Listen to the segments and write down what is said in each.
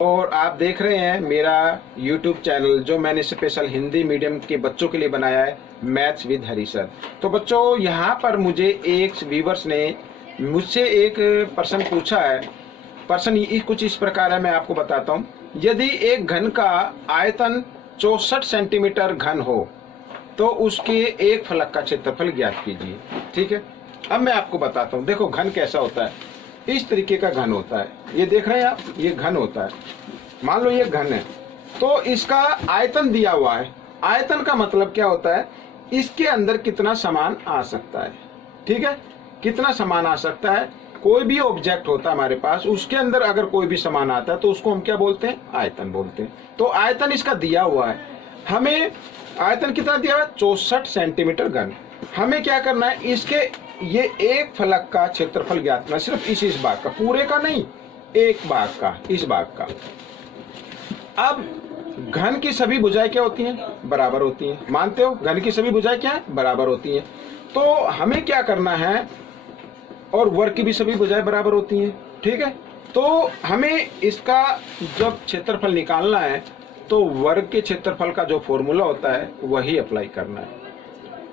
और आप देख रहे हैं मेरा YouTube चैनल जो मैंने स्पेशल हिंदी मीडियम के बच्चों के लिए बनाया है, मैथ्स विद हरी सर। तो बच्चों, यहाँ पर मुझे एक व्यूवर्स ने मुझसे एक प्रश्न पूछा है। प्रश्न ये कुछ इस प्रकार है, मैं आपको बताता हूँ। यदि एक घन का आयतन 64 सेंटीमीटर घन हो तो उसके एक फलक का क्षेत्रफल ज्ञात कीजिए। ठीक है, अब मैं आपको बताता हूँ। देखो, घन कैसा होता है, इस तरीके का घन होता है। ये देख रहे हैं आप, ये घन होता है। मान लो ये घन है, तो इसका आयतन दिया हुआ है। आयतन का मतलब क्या होता है, इसके अंदर कितना सामान आ सकता है। ठीक है, कितना सामान आ सकता है। कोई भी ऑब्जेक्ट होता है हमारे पास, उसके अंदर अगर कोई भी सामान आता है तो उसको हम क्या बोलते हैं, आयतन बोलते हैं। तो आयतन इसका दिया हुआ है। हमें आयतन कितना दिया हुआ है, 64 सेंटीमीटर घन। हमें क्या करना है, इसके ये एक फलक का क्षेत्रफल ज्ञात करना, सिर्फ इस भाग का, पूरे का नहीं, एक भाग का, इस भाग का। अब घन की सभी भुजाएं क्या होती हैं, बराबर होती हैं। मानते हो, घन की सभी भुजाएं क्या है, बराबर होती हैं। तो हमें क्या करना है, और वर्ग की भी सभी भुजाएं बराबर होती हैं। ठीक है, तो हमें इसका जब क्षेत्रफल निकालना है तो वर्ग के क्षेत्रफल का जो फॉर्मूला होता है वही अप्लाई करना है।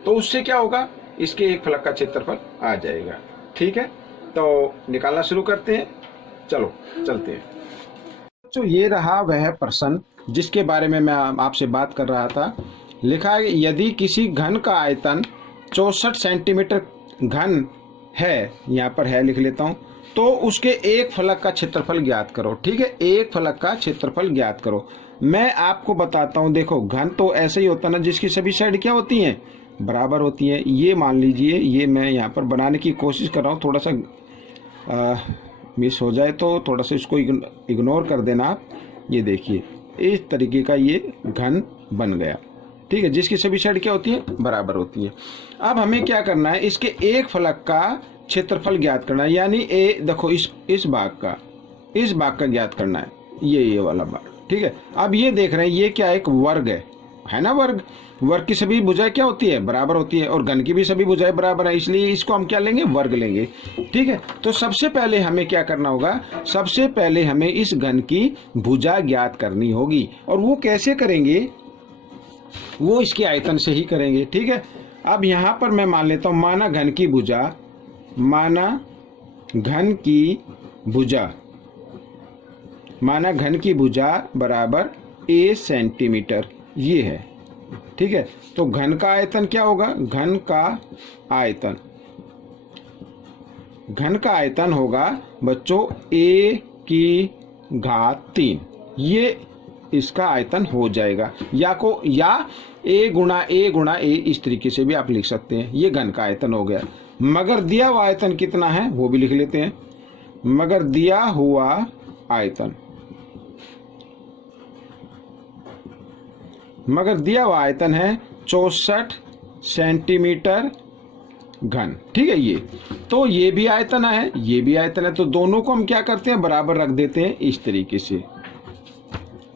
तो उससे क्या होगा, इसके एक फलक का क्षेत्रफल आ जाएगा। ठीक है, तो निकालना शुरू करते हैं। चलो चलते हैं। तो ये रहा वह प्रश्न जिसके बारे में मैं आपसे बात कर रहा था। लिखा है, यदि किसी घन का आयतन 64 सेंटीमीटर घन है, यहाँ पर है लिख लेता हूँ, तो उसके एक फलक का क्षेत्रफल ज्ञात करो। ठीक है, एक फलक का क्षेत्रफल ज्ञात करो। मैं आपको बताता हूँ। देखो, घन तो ऐसे ही होता है ना, जिसकी सभी साइड क्या होती हैं, बराबर होती हैं। ये मान लीजिए, ये मैं यहाँ पर बनाने की कोशिश कर रहा हूँ, थोड़ा सा मिस हो जाए तो थोड़ा सा इसको इग्नोर कर देना आप। ये देखिए, इस तरीके का ये घन बन गया। ठीक है, जिसकी सभी साइड क्या होती है, बराबर होती है। अब हमें क्या करना है, इसके एक फलक का क्षेत्रफल ज्ञात करना है। यानी देखो, इस भाग का ज्ञात करना है, ये वाला भाग। ठीक है, अब ये देख रहे हैं, ये क्या, एक वर्ग है ना। वर्ग की सभी भुजाएं क्या होती है, बराबर होती है, और घन की भी सभी भुजाएं बराबर है, इसलिए इसको हम क्या लेंगे, वर्ग लेंगे। ठीक है, तो सबसे पहले हमें क्या करना होगा, सबसे पहले हमें इस घन की भुजा ज्ञात करनी होगी। और वो कैसे करेंगे, वो इसके आयतन से ही करेंगे। ठीक है, अब यहां पर मैं मान लेता हूं, माना घन की भुजा बराबर a सेंटीमीटर, ये है। ठीक है, तो घन का आयतन क्या होगा, घन का आयतन होगा बच्चों a की घात 3। ये इसका आयतन हो जाएगा। या a गुणा a, इस तरीके से भी आप लिख सकते हैं। ये घन का आयतन हो गया। मगर दिया हुआ आयतन कितना है वो भी लिख लेते हैं। मगर दिया हुआ आयतन है 64 सेंटीमीटर घन। ठीक है, ये तो ये भी आयतन है, ये भी आयतन है, तो दोनों को हम क्या करते हैं, बराबर रख देते हैं इस तरीके से।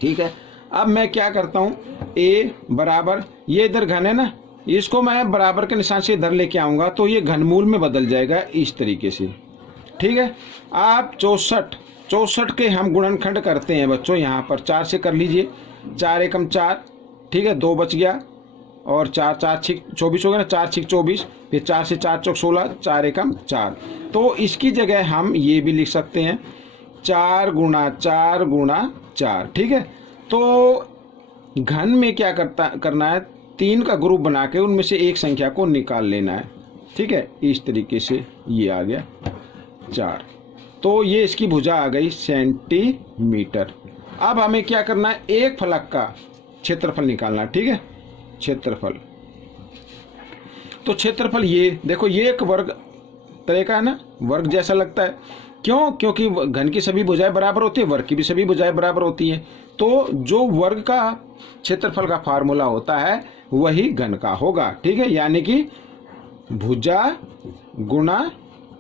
ठीक है, अब मैं क्या करता हूं, a बराबर, ये इधर घन है ना, इसको मैं बराबर के निशान से इधर लेके आऊंगा तो ये घनमूल में बदल जाएगा इस तरीके से। ठीक है, आप 64 के हम गुणनखंड करते हैं बच्चों, यहाँ पर 4 से कर लीजिए। 4 एकम 4, ठीक है, 2 बच गया, और 4 4 6 24 हो गया ना, 4 6 24, फिर 4 से 4 चौक 16, 4 एकम 4। तो इसकी जगह हम ये भी लिख सकते हैं, 4 गुणा 4। ठीक है, तो घन में क्या करना है, 3 का ग्रुप बना के उनमें से एक संख्या को निकाल लेना है। ठीक है, इस तरीके से ये आ गया 4। तो ये इसकी भुजा आ गई सेंटीमीटर। अब हमें क्या करना है, एक फलक का क्षेत्रफल निकालना है। ठीक है, क्षेत्रफल, तो क्षेत्रफल ये देखो, ये एक वर्ग तरह का है ना, वर्ग जैसा लगता है। क्यों, क्योंकि घन की सभी भुजाएं बराबर होती है, वर्ग की भी सभी भुजाएं बराबर होती हैं। तो जो वर्ग का क्षेत्रफल का फार्मूला होता है वही घन का होगा। ठीक है, यानी कि भुजा गुणा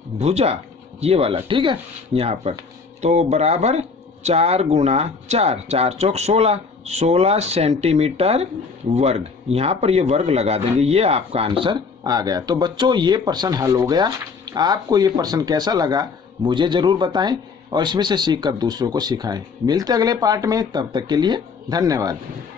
भुजा, ये वाला। ठीक है, यहाँ पर तो बराबर 4 गुणा 4, 4 चौक 16 सेंटीमीटर वर्ग। यहाँ पर ये वर्ग लगा देंगे, ये आपका आंसर आ गया। तो बच्चों, ये प्रश्न हल हो गया। आपको ये प्रश्न कैसा लगा मुझे ज़रूर बताएं। और इसमें से सीखकर दूसरों को सिखाएं। मिलते अगले पार्ट में, तब तक के लिए धन्यवाद।